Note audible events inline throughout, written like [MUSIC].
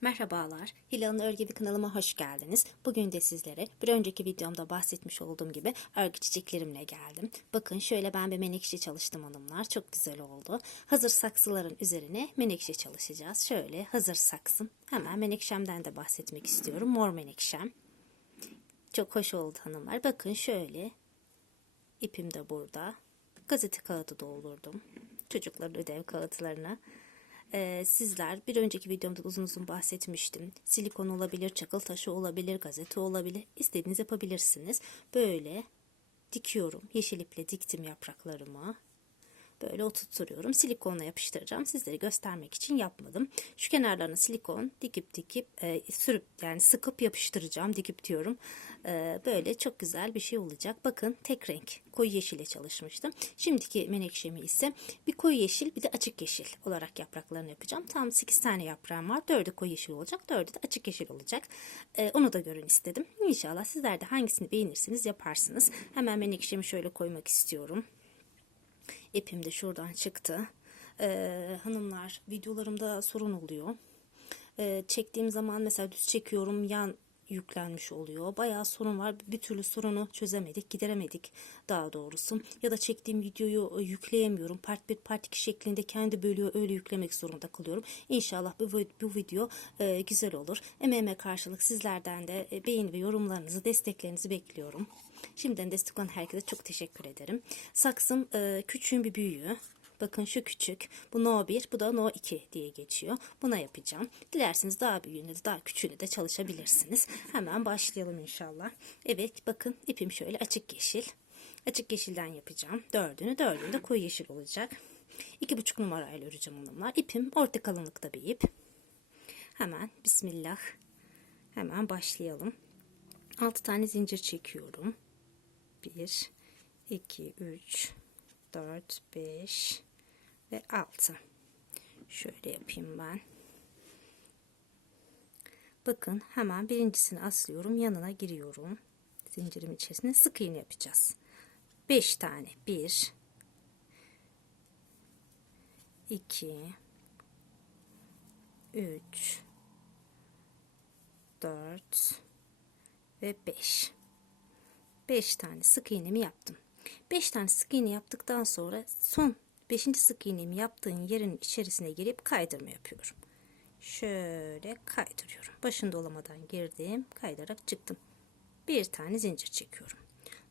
Merhabalar, Hilal'ın Örgü kanalıma hoş geldiniz. Bugün de sizlere bir önceki videomda bahsetmiş olduğum gibi örgü çiçeklerimle geldim. Bakın şöyle ben bir menekşe çalıştım hanımlar. Çok güzel oldu. Hazır saksıların üzerine menekşe çalışacağız. Şöyle hazır saksım. Hemen menekşemden de bahsetmek istiyorum. Mor menekşem. Çok hoş oldu hanımlar. Bakın şöyle ipim de burada. Gazete kağıdı doldurdum. Çocukların ödev kağıtlarına. Ee, sizler bir önceki videomda uzun uzun bahsetmiştim. Silikon olabilir, çakıl taşı olabilir, gazete olabilir. İstediğiniz yapabilirsiniz. Böyle dikiyorum. Yeşil iple diktim yapraklarımı. Böyle oturtuyorum. Silikonla yapıştıracağım. Sizlere göstermek için yapmadım. Şu kenarlarına silikon dikip dikip e, sürüp yani sıkıp yapıştıracağım. Dikip diyorum. E, böyle çok güzel bir şey olacak. Bakın tek renk koyu yeşile çalışmıştım. Şimdiki menekşemi ise bir koyu yeşil bir de açık yeşil olarak yapraklarını yapacağım. Tam 8 tane yaprağım var. 4'ü koyu yeşil olacak. 4'ü de açık yeşil olacak. E, onu da görün istedim. İnşallah sizler de hangisini beğenirsiniz yaparsınız. Hemen menekşemi şöyle koymak istiyorum. İpim de şuradan çıktı. Ee, hanımlar videolarımda sorun oluyor. Ee, çektiğim zaman mesela düz çekiyorum yan yüklenmiş oluyor. Bayağı sorun var. Bir türlü sorunu çözemedik, gideremedik daha doğrusu. Ya da çektiğim videoyu yükleyemiyorum. Part 1, part 2 şeklinde kendi bölüyor öyle yüklemek zorunda kalıyorum. İnşallah bu, bu video e, güzel olur. Emeğime karşılık sizlerden de e, beğeni ve yorumlarınızı, desteklerinizi bekliyorum. Şimdiden destek olan herkese çok teşekkür ederim. Saksım e, küçüğün bir büyüğü. Bakın şu küçük. Bu No 1, bu da No 2 diye geçiyor. Buna yapacağım. Dilerseniz daha büyüğünde de daha küçüğünde de çalışabilirsiniz. Hemen başlayalım inşallah. Evet bakın ipim şöyle açık yeşil. Açık yeşilden yapacağım. Dördünü dördünde koyu yeşil olacak. İki buçuk numarayla öreceğim onunla. İpim orta kalınlıkta bir ip. Hemen bismillah. Hemen başlayalım. 6 tane zincir çekiyorum. 1 2 3 4 5 ve 6. Şöyle yapayım ben. Bakın hemen birincisini aslıyorum. Yanına giriyorum. Zincirim içerisine sık iğne yapacağız. 5 tane. 1 2 3 4 ve 5. 5 tane sık iğnemi yaptım. 5 tane sık iğne yaptıktan sonra son 5. sık iğnemi yaptığın yerin içerisine girip kaydırma yapıyorum. Şöyle kaydırıyorum. Başında olamadan girdim, kaydırarak çıktım. Bir tane zincir çekiyorum.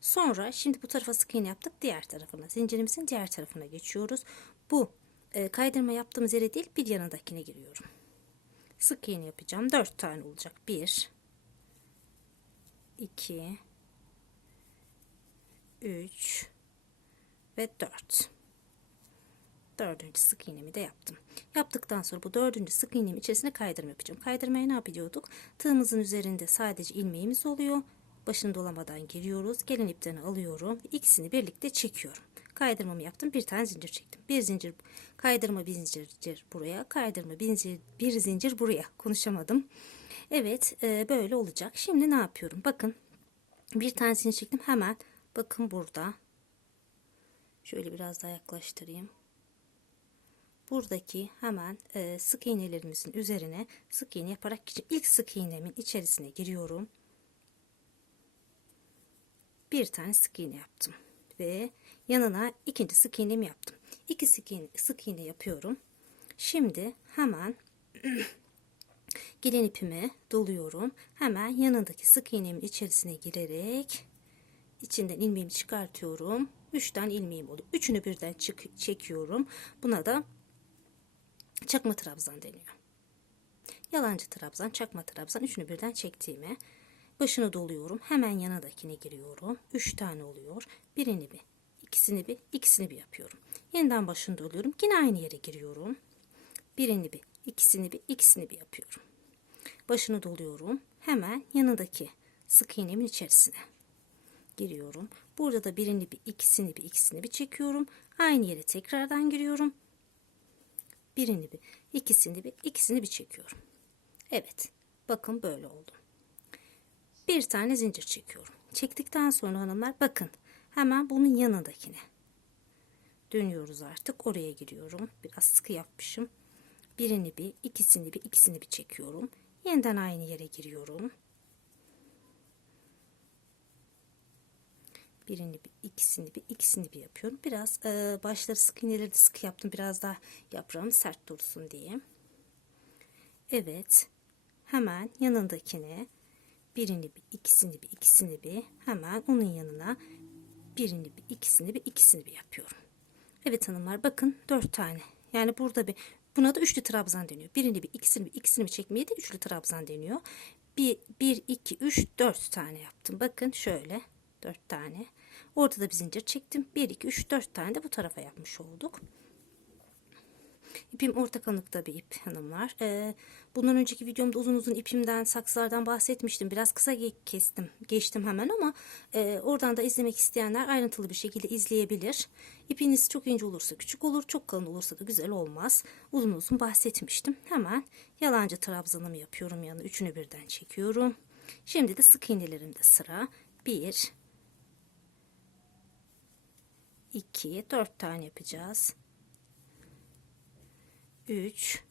Sonra şimdi bu tarafa sık iğne yaptık. Diğer tarafına, zincirimizin diğer tarafına geçiyoruz. Bu e, kaydırma yaptığımız yere değil, bir yanındakine giriyorum. Sık iğne yapacağım. 4 tane olacak. 1 2 3 ve 4 dördüncü sık iğnemi de yaptım. Yaptıktan sonra bu dördüncü sık iğnemin içerisine kaydırma yapacağım. Kaydırmaya ne yapıyorduk? Tığımızın üzerinde sadece ilmeğimiz oluyor. Başını dolamadan giriyoruz. Gelin ipten alıyorum. İkisini birlikte çekiyorum. Kaydırmamı yaptım. Bir tane zincir çektim. Bir zincir kaydırma bir zincir buraya. Kaydırma bir zincir, bir zincir buraya. Konuşamadım. Evet e, böyle olacak. Şimdi ne yapıyorum? Bakın bir tanesini çektim. Hemen bakın burada. Şöyle biraz daha yaklaştırayım. Buradaki hemen e, sık iğnelerimizin üzerine sık iğne yaparak ilk sık iğnemin içerisine giriyorum. Bir tane sık iğne yaptım ve yanına ikinci sık iğnemi yaptım. İki sık iğne, sık iğne yapıyorum. Şimdi hemen [CLEARS THROAT] Gelin ipimi doluyorum. Hemen yanındaki sık iğnemin içerisine girerek içinden ilmeğimi çıkartıyorum. 3 tane ilmeğim oluyor. Üçünü birden çık çekiyorum. Buna da çakma trabzan deniyor. Yalancı trabzan, çakma trabzan üçünü birden çektiğime başını doluyorum. Hemen yanındakine giriyorum. 3 tane oluyor. Birini bir, ikisini bir, ikisini bir yapıyorum. Yeniden başını doluyorum. Yine aynı yere giriyorum. Birini bir, ikisini bir, ikisini bir yapıyorum başını doluyorum. Hemen yanındaki sık iğnemin içerisine giriyorum. Burada da birini bir ikisini bir ikisini bir çekiyorum. Aynı yere tekrardan giriyorum. Birini bir ikisini bir ikisini bir çekiyorum. Evet. Bakın böyle oldu. Bir tane zincir çekiyorum. Çektikten sonra hanımlar bakın hemen bunun yanındakine dönüyoruz artık. Oraya giriyorum. Biraz sıkı yapmışım. birini bir, ikisini bir, ikisini bir çekiyorum. Yeniden aynı yere giriyorum. Birini bir, ikisini bir, ikisini bir yapıyorum. Biraz e, başları sık iğneleri de sık yaptım. Biraz daha yaprağım sert dursun diye. Evet. Hemen yanındakine birini bir, ikisini bir, ikisini bir hemen onun yanına birini bir, ikisini bir, ikisini bir yapıyorum. Evet hanımlar bakın dört tane. Yani burada bir buna da üçlü trabzan deniyor. Birini bir, ikisini bir, ikisini bir çekmeye de üçlü trabzan deniyor. Bir, bir, iki, üç, dört tane yaptım. Bakın şöyle dört tane. Orada da bir zincir çektim. Bir, iki, üç, dört tane de bu tarafa yapmış olduk. İpim orta kanıkta bir ip hanımlar. Ee, bundan önceki videomda uzun uzun ipimden, saksılardan bahsetmiştim. Biraz kısa kestim, geçtim hemen ama e, oradan da izlemek isteyenler ayrıntılı bir şekilde izleyebilir. İpiniz çok ince olursa küçük olur, çok kalın olursa da güzel olmaz. Uzun uzun bahsetmiştim. Hemen yalancı trabzanımı yapıyorum yanına. Üçünü birden çekiyorum. Şimdi de sık iğnelerimde sıra. Bir, iki, dört tane yapacağız. 3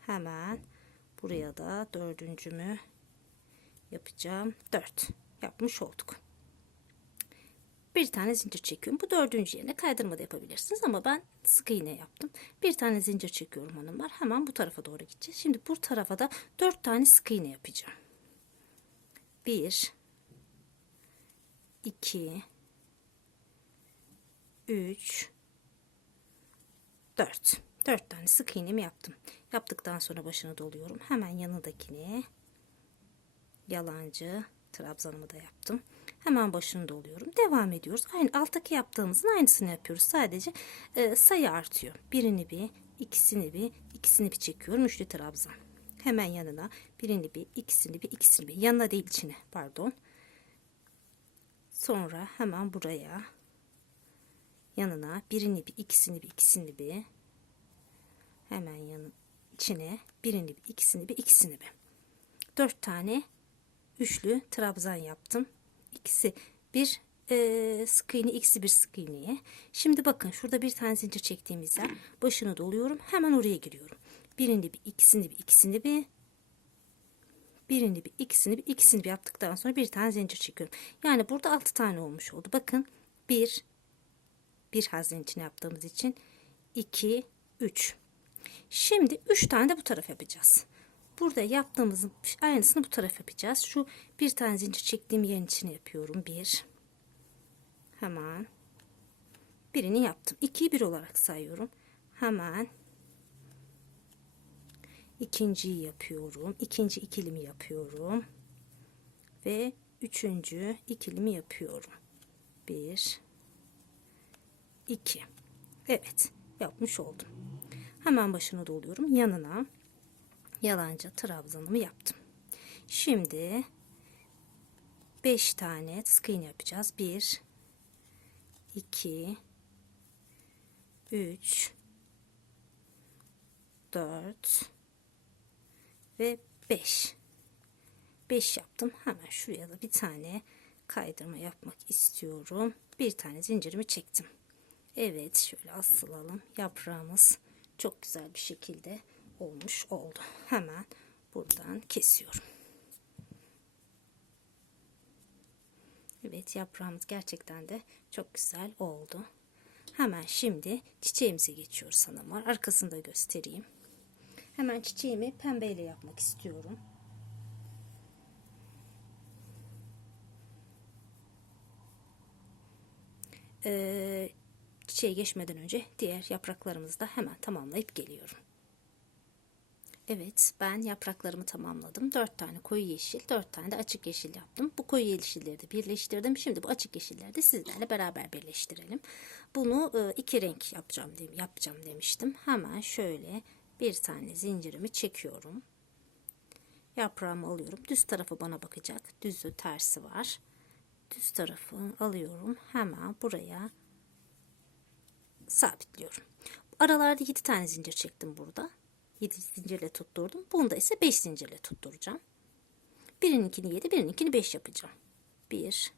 hemen buraya da dördüncümü yapacağım. 4 yapmış olduk. Bir tane zincir çekiyorum. Bu dördüncü yerine kaydırma da yapabilirsiniz ama ben sık iğne yaptım. Bir tane zincir çekiyorum hanımlar hemen bu tarafa doğru gideceğiz. Şimdi bu tarafa da dört tane sık iğne yapacağım. 1 2 3 4 4 tane sık iğnemi yaptım. Yaptıktan sonra başını doluyorum. Hemen yanındakini yalancı trabzanımı da yaptım. Hemen başını doluyorum. Devam ediyoruz. Aynı alttaki yaptığımızın aynısını yapıyoruz. Sadece e, sayı artıyor. Birini bir, ikisini bir, ikisini bir çekiyorum. Üçlü trabzan. Hemen yanına birini bir, ikisini bir, ikisini bir. Yanına değil içine pardon. Sonra hemen buraya yanına birini bir, ikisini bir, ikisini bir. Hemen yanı içine birini bir ikisini bir ikisini bir. Dört tane üçlü trabzan yaptım. İkisi bir e, sık iğne ikisi bir sık iğneye şimdi bakın şurada bir tane zincir çektiğimizde başını doluyorum hemen oraya giriyorum. Birini bir ikisini bir ikisini bir. Birini bir ikisini bir ikisini bir yaptıktan sonra bir tane zincir çekiyorum. Yani burada altı tane olmuş oldu. Bakın bir bir hazin içine yaptığımız için 2 3 Şimdi 3 tane de bu taraf yapacağız. Burada yaptığımızın aynısını bu taraf yapacağız. Şu bir tane zincir çektiğim yerin içine yapıyorum. Bir. Hemen. Birini yaptım. 2'yi bir olarak sayıyorum. Hemen. ikinciyi yapıyorum. İkinci ikilimi yapıyorum. Ve üçüncü ikilimi yapıyorum. Bir. İki. Evet. Yapmış oldum. Hemen başını doluyorum. Yanına yalancı trabzanımı yaptım. Şimdi 5 tane sık iğne yapacağız. 1 2 3 4 ve 5 5 yaptım. Hemen şuraya da bir tane kaydırma yapmak istiyorum. Bir tane zincirimi çektim. Evet şöyle asılalım. Yaprağımız çok güzel bir şekilde olmuş oldu. Hemen buradan kesiyorum. Evet yaprağımız gerçekten de çok güzel oldu. Hemen şimdi çiçeğimize geçiyoruz hanımlar. Arkasını da göstereyim. Hemen çiçeğimi pembeyle yapmak istiyorum. Ee, çiçeğe geçmeden önce diğer yapraklarımızı da hemen tamamlayıp geliyorum. Evet ben yapraklarımı tamamladım. 4 tane koyu yeşil, 4 tane de açık yeşil yaptım. Bu koyu yeşilleri de birleştirdim. Şimdi bu açık yeşilleri de sizlerle beraber birleştirelim. Bunu e, iki renk yapacağım, yapacağım demiştim. Hemen şöyle bir tane zincirimi çekiyorum. Yaprağımı alıyorum. Düz tarafı bana bakacak. Düzü tersi var. Düz tarafı alıyorum. Hemen buraya sabitliyorum. Aralarda 7 tane zincir çektim burada. 7 zincirle tutturdum. Bunda ise 5 zincirle tutturacağım. Birininkini 7, birininkini 5 yapacağım. 1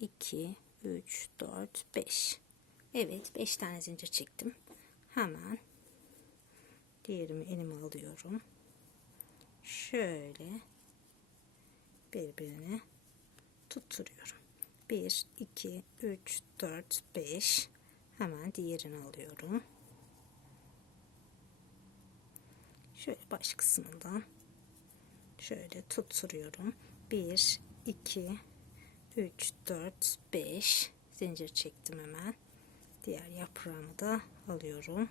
2 3 4 5 Evet 5 tane zincir çektim. Hemen Diğerimi elime alıyorum. Şöyle birbirine tutturuyorum. 1, 2, 3, 4, 5. Hemen diğerini alıyorum. Şöyle baş kısmından şöyle tutturuyorum. 1, 2, 3, 4, 5 zincir çektim hemen. Diğer yaprağımı da alıyorum.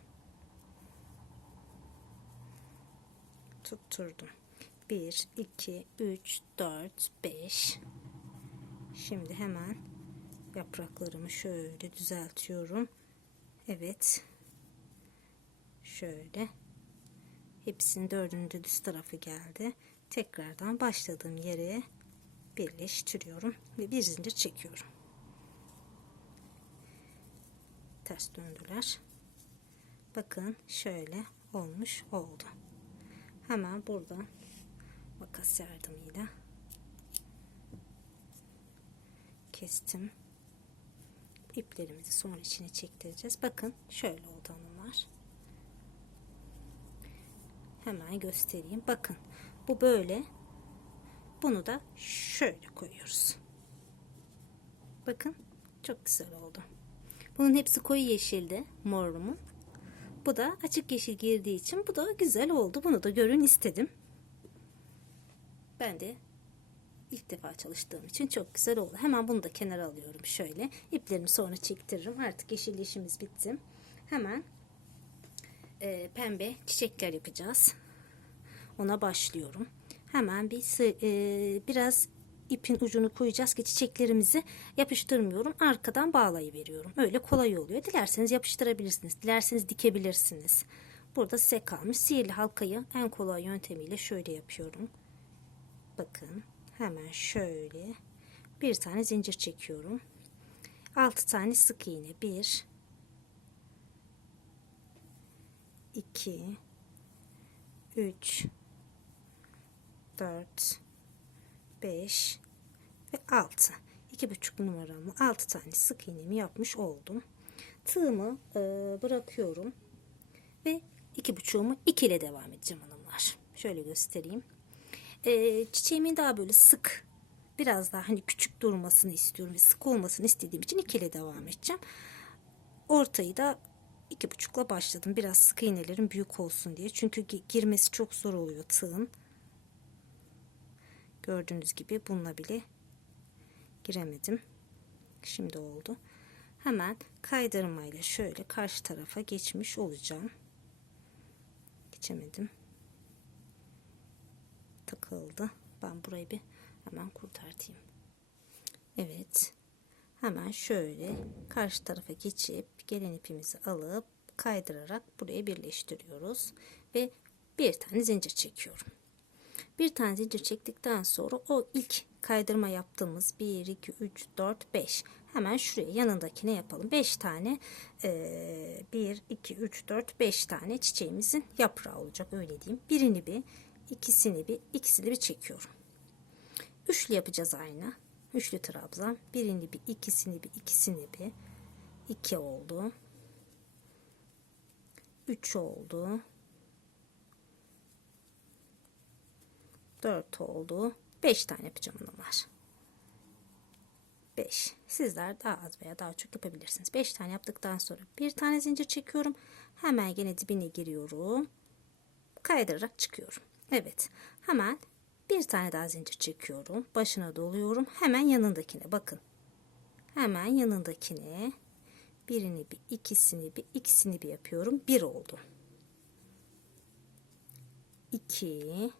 Tutturdum. 1, 2, 3, 4, 5. Şimdi hemen yapraklarımı şöyle düzeltiyorum. Evet. Şöyle. Hepsinin dördünün de düz tarafı geldi. Tekrardan başladığım yere birleştiriyorum ve bir zincir çekiyorum. Ters döndüler. Bakın şöyle olmuş oldu. Hemen buradan makas yardımıyla kestim. İplerimizi sonra içine çektireceğiz. Bakın şöyle oldu hanımlar. Hemen göstereyim. Bakın bu böyle. Bunu da şöyle koyuyoruz. Bakın çok güzel oldu. Bunun hepsi koyu yeşildi morumun. Bu da açık yeşil girdiği için bu da güzel oldu. Bunu da görün istedim. Ben de ilk defa çalıştığım için çok güzel oldu. Hemen bunu da kenara alıyorum şöyle. İplerimi sonra çektiririm. Artık yeşil işimiz bitti. Hemen e, pembe çiçekler yapacağız. Ona başlıyorum. Hemen bir e, biraz ipin ucunu koyacağız ki çiçeklerimizi yapıştırmıyorum. Arkadan bağlayıveriyorum. Öyle kolay oluyor. Dilerseniz yapıştırabilirsiniz. Dilerseniz dikebilirsiniz. Burada size kalmış. Sihirli halkayı en kolay yöntemiyle şöyle yapıyorum. Bakın hemen şöyle bir tane zincir çekiyorum. 6 tane sık iğne. 1 2 3 4 5 ve 6 2,5 numaramı 6 tane sık iğnemi yapmış oldum. Tığımı e, bırakıyorum ve 2,5'umu 2 ile devam edeceğim hanımlar. Şöyle göstereyim. E, çiçeğimin daha böyle sık biraz daha hani küçük durmasını istiyorum ve sık olmasını istediğim için 2 ile devam edeceğim. Ortayı da iki buçukla başladım. Biraz sık iğnelerin büyük olsun diye. Çünkü girmesi çok zor oluyor tığın. Gördüğünüz gibi bununla bile giremedim. Şimdi oldu. Hemen kaydırmayla şöyle karşı tarafa geçmiş olacağım. Geçemedim. Takıldı. Ben burayı bir hemen kurtartayım. Evet. Hemen şöyle karşı tarafa geçip gelen ipimizi alıp kaydırarak buraya birleştiriyoruz. Ve bir tane zincir çekiyorum. Bir tane zincir çektikten sonra o ilk kaydırma yaptığımız 1, 2, 3, 4, 5 hemen şuraya yanındakine yapalım. 5 tane e, 1, 2, 3, 4, 5 tane çiçeğimizin yaprağı olacak öyle diyeyim. Birini bir, ikisini bir, ikisini bir çekiyorum. Üçlü yapacağız aynı. Üçlü trabzan. Birini bir, ikisini bir, ikisini bir. iki oldu. Üç oldu. 4 oldu. 5 tane yapacağım hanımlar. 5. Sizler daha az veya daha çok yapabilirsiniz. 5 tane yaptıktan sonra bir tane zincir çekiyorum. Hemen gene dibine giriyorum. Kaydırarak çıkıyorum. Evet. Hemen bir tane daha zincir çekiyorum. Başına doluyorum. Hemen yanındakine bakın. Hemen yanındakine birini bir ikisini bir ikisini bir yapıyorum. Bir oldu. 2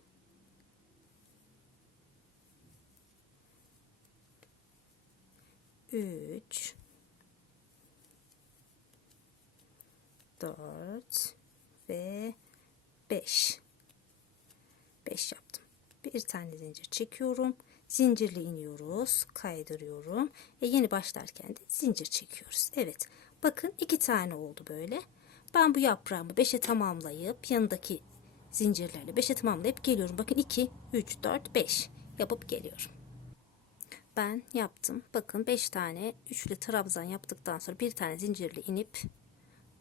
3 4 ve 5 5 yaptım. Bir tane zincir çekiyorum. Zincirle iniyoruz. Kaydırıyorum. Ve yeni başlarken de zincir çekiyoruz. Evet. Bakın iki tane oldu böyle. Ben bu yaprağımı 5'e tamamlayıp yanındaki zincirlerle 5'e tamamlayıp geliyorum. Bakın 2, 3, 4, 5 yapıp geliyorum ben yaptım. Bakın 5 tane üçlü trabzan yaptıktan sonra bir tane zincirli inip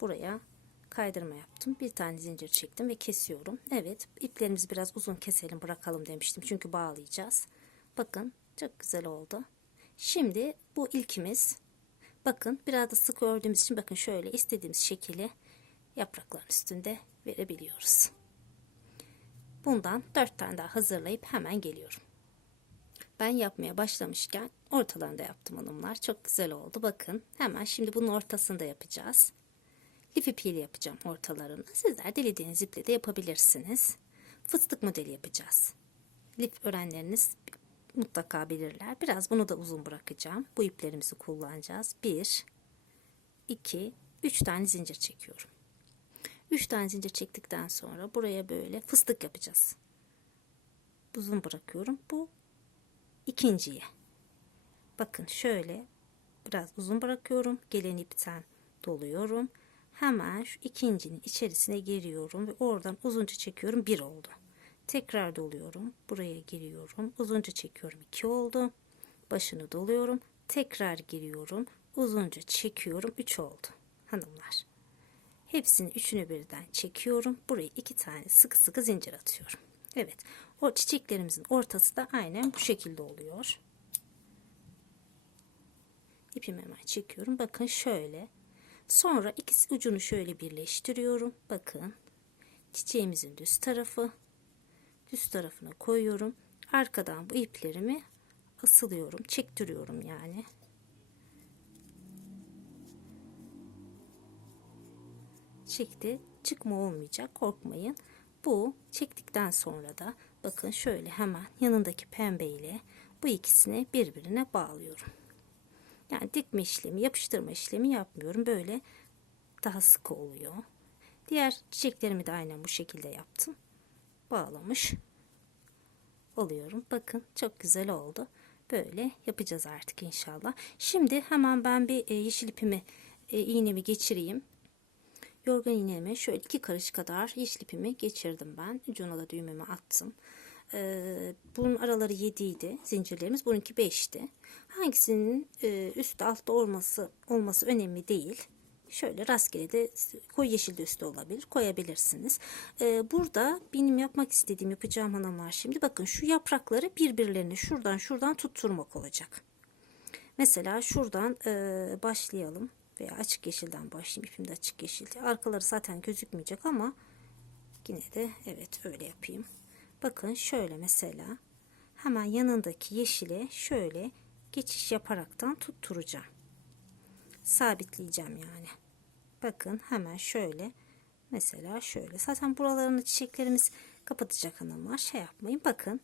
buraya kaydırma yaptım. Bir tane zincir çektim ve kesiyorum. Evet iplerimizi biraz uzun keselim bırakalım demiştim. Çünkü bağlayacağız. Bakın çok güzel oldu. Şimdi bu ilkimiz. Bakın biraz da sık ördüğümüz için bakın şöyle istediğimiz şekli yaprakların üstünde verebiliyoruz. Bundan 4 tane daha hazırlayıp hemen geliyorum. Ben yapmaya başlamışken ortalarında yaptım hanımlar. Çok güzel oldu. Bakın hemen şimdi bunun ortasında yapacağız. Lif ipiyle yapacağım ortalarını. Sizler dilediğiniz iple de yapabilirsiniz. Fıstık modeli yapacağız. Lif öğrenleriniz mutlaka bilirler. Biraz bunu da uzun bırakacağım. Bu iplerimizi kullanacağız. 1, 2, 3 tane zincir çekiyorum. 3 tane zincir çektikten sonra buraya böyle fıstık yapacağız. Uzun bırakıyorum. Bu ikinciye. Bakın şöyle biraz uzun bırakıyorum. Gelen ipten doluyorum. Hemen şu ikincinin içerisine giriyorum ve oradan uzunca çekiyorum. Bir oldu. Tekrar doluyorum. Buraya giriyorum. Uzunca çekiyorum. iki oldu. Başını doluyorum. Tekrar giriyorum. Uzunca çekiyorum. Üç oldu. Hanımlar. Hepsini üçünü birden çekiyorum. Buraya iki tane sıkı sıkı zincir atıyorum. Evet. O çiçeklerimizin ortası da aynen bu şekilde oluyor. İpimi hemen çekiyorum. Bakın şöyle. Sonra ikisi ucunu şöyle birleştiriyorum. Bakın. Çiçeğimizin düz tarafı. Düz tarafına koyuyorum. Arkadan bu iplerimi asılıyorum. Çektiriyorum yani. Çekti. Çıkma olmayacak. Korkmayın. Bu çektikten sonra da bakın şöyle hemen yanındaki pembe ile bu ikisini birbirine bağlıyorum. Yani dikme işlemi, yapıştırma işlemi yapmıyorum. Böyle daha sıkı oluyor. Diğer çiçeklerimi de aynen bu şekilde yaptım. Bağlamış oluyorum. Bakın çok güzel oldu. Böyle yapacağız artık inşallah. Şimdi hemen ben bir e, yeşil ipimi e, iğnemi geçireyim. Yorgan iğnemi şöyle iki karış kadar yeşil ipimi geçirdim ben. Ucuna da düğmemi attım. Ee, bunun araları 7 idi zincirlerimiz. Bununki 5'ti. Hangisinin e, üstte altta olması olması önemli değil. Şöyle rastgele de koyu yeşil de üstte olabilir. Koyabilirsiniz. Ee, burada benim yapmak istediğim yapacağım hanımlar şimdi. Bakın şu yaprakları birbirlerine şuradan şuradan tutturmak olacak. Mesela şuradan e, başlayalım veya açık yeşilden başlayayım. İpim de açık yeşildi. Arkaları zaten gözükmeyecek ama yine de evet öyle yapayım. Bakın şöyle mesela hemen yanındaki yeşile şöyle geçiş yaparaktan tutturacağım. Sabitleyeceğim yani. Bakın hemen şöyle mesela şöyle. Zaten buralarını çiçeklerimiz kapatacak hanımlar. Şey yapmayın. Bakın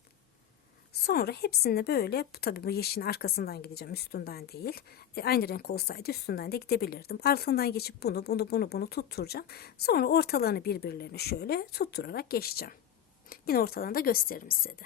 Sonra hepsini böyle bu tabii bu yeşilin arkasından gideceğim üstünden değil. E, aynı renk olsaydı üstünden de gidebilirdim. Altından geçip bunu bunu bunu bunu tutturacağım. Sonra ortalarını birbirlerine şöyle tutturarak geçeceğim. Yine ortalarını da gösteririm size.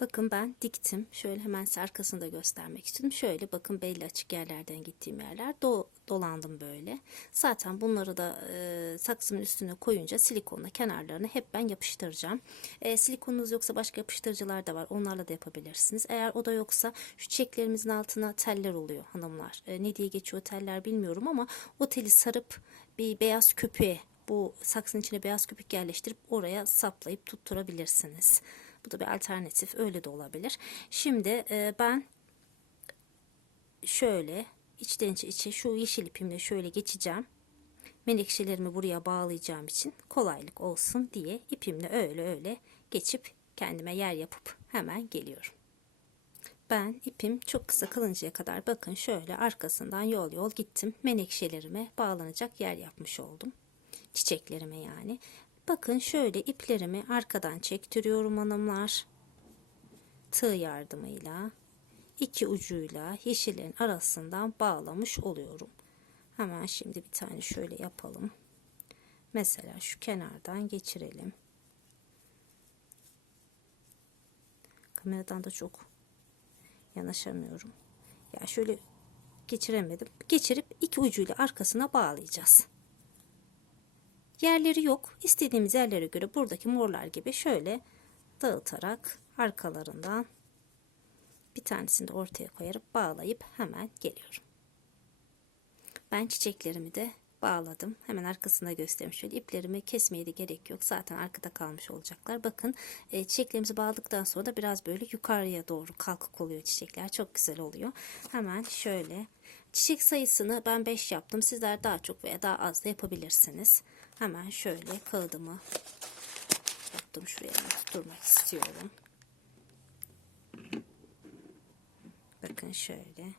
Bakın ben diktim. Şöyle hemen size arkasını da göstermek istedim. Şöyle bakın belli açık yerlerden gittiğim yerler do dolandım böyle. Zaten bunları da e, saksımın üstüne koyunca silikonla kenarlarını hep ben yapıştıracağım. E, silikonunuz yoksa başka yapıştırıcılar da var. Onlarla da yapabilirsiniz. Eğer o da yoksa şu çiçeklerimizin altına teller oluyor hanımlar. E, ne diye geçiyor teller bilmiyorum ama o teli sarıp bir beyaz köpüğe bu saksının içine beyaz köpük yerleştirip oraya saplayıp tutturabilirsiniz. Bu da bir alternatif. Öyle de olabilir. Şimdi e, ben şöyle içten içe, içe şu yeşil ipimle şöyle geçeceğim. Menekşelerimi buraya bağlayacağım için kolaylık olsun diye ipimle öyle öyle geçip kendime yer yapıp hemen geliyorum. Ben ipim çok kısa kalıncaya kadar bakın şöyle arkasından yol yol gittim. Menekşelerime bağlanacak yer yapmış oldum. Çiçeklerime yani. Bakın şöyle iplerimi arkadan çektiriyorum hanımlar. Tığ yardımıyla iki ucuyla yeşillerin arasından bağlamış oluyorum. Hemen şimdi bir tane şöyle yapalım. Mesela şu kenardan geçirelim. Kameradan da çok yanaşamıyorum. Ya şöyle geçiremedim. Geçirip iki ucuyla arkasına bağlayacağız. Yerleri yok. İstediğimiz yerlere göre buradaki morlar gibi şöyle dağıtarak arkalarından bir tanesini de ortaya koyarıp bağlayıp hemen geliyorum. Ben çiçeklerimi de bağladım. Hemen arkasına göstereyim. Şöyle iplerimi kesmeye de gerek yok. Zaten arkada kalmış olacaklar. Bakın e, çiçeklerimizi bağladıktan sonra da biraz böyle yukarıya doğru kalkık oluyor çiçekler. Çok güzel oluyor. Hemen şöyle çiçek sayısını ben 5 yaptım. Sizler daha çok veya daha az da yapabilirsiniz. Hemen şöyle kağıdımı yaptım. Şuraya tutturmak istiyorum. Bakın şöyle.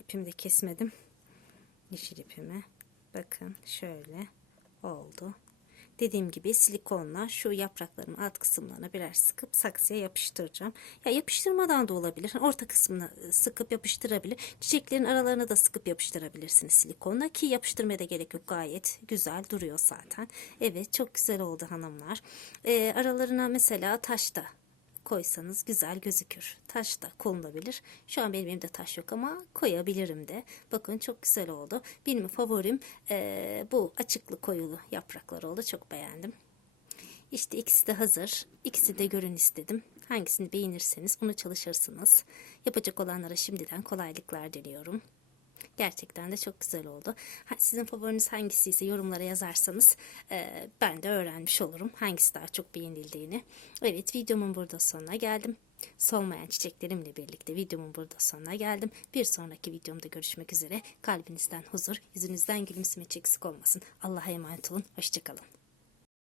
İpimi de kesmedim. Yeşil ipimi. Bakın şöyle oldu. Dediğim gibi silikonla şu yaprakların alt kısımlarına birer sıkıp saksıya yapıştıracağım. Ya yapıştırmadan da olabilir. Orta kısmını sıkıp yapıştırabilir. Çiçeklerin aralarına da sıkıp yapıştırabilirsiniz silikonla ki yapıştırmaya da gerek yok. Gayet güzel duruyor zaten. Evet çok güzel oldu hanımlar. Ee, aralarına mesela taş da koysanız güzel gözükür. Taş da konulabilir. Şu an benim elimde taş yok ama koyabilirim de. Bakın çok güzel oldu. Benim favorim eee, bu açıklı koyulu yapraklar oldu. Çok beğendim. İşte ikisi de hazır. İkisi de görün istedim. Hangisini beğenirseniz onu çalışırsınız. Yapacak olanlara şimdiden kolaylıklar diliyorum. Gerçekten de çok güzel oldu. Sizin favoriniz hangisiyse yorumlara yazarsanız e, ben de öğrenmiş olurum hangisi daha çok beğenildiğini. Evet videomun burada sonuna geldim. Solmayan çiçeklerimle birlikte videomun burada sonuna geldim. Bir sonraki videomda görüşmek üzere. Kalbinizden huzur, yüzünüzden gülümseme eksik olmasın. Allah'a emanet olun. Hoşçakalın.